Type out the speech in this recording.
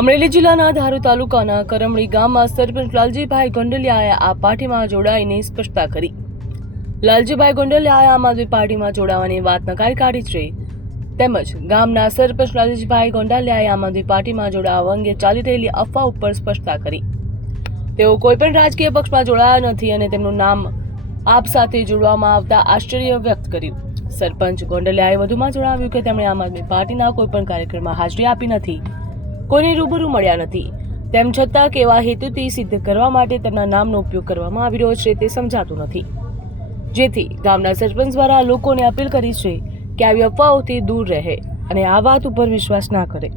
અમરેલી જિલ્લાના ધારૂ તાલુકાના કરમડી ગામમાં સરપંચ લાલજીભાઈ ગોંડલિયાએ આ પાર્ટીમાં જોડાઈને સ્પષ્ટતા કરી. લાલજીભાઈ ગોંડલિયાએ આમ આદમી પાર્ટીમાં જોડાવાની વાત નકારી કાઢી છે. તેમજ ગામના સરપંચ લાલજીભાઈ ગોંડલિયાએ આમ આદમી પાર્ટીમાં જોડાવા અંગે ચાલી રહેલી અફવા ઉપર સ્પષ્ટતા કરી. તેઓ કોઈપણ રાજકીય પક્ષમાં જોડાયા નથી અને તેમનું નામ આપ સાથે જોડવામાં આવતા આશ્ચર્ય વ્યક્ત કર્યું. સરપંચ ગોંડલિયાએ વધુમાં જણાવ્યું કે તેમણે આમ આદમી પાર્ટીના કોઈપણ કાર્યક્રમમાં હાજરી આપી નથી, કોઈને રૂબરૂ મળ્યા નથી. તેમ છતાં કેવા હેતુથી સિદ્ધ કરવા માટે તેમના નામનો ઉપયોગ કરવામાં આવી રહ્યો છે તે સમજાતું નથી. જેથી ગામના સરપંચ દ્વારા લોકોને અપીલ કરી છે કે આવી અફવાઓથી દૂર રહે અને આ વાત ઉપર વિશ્વાસ ના કરે.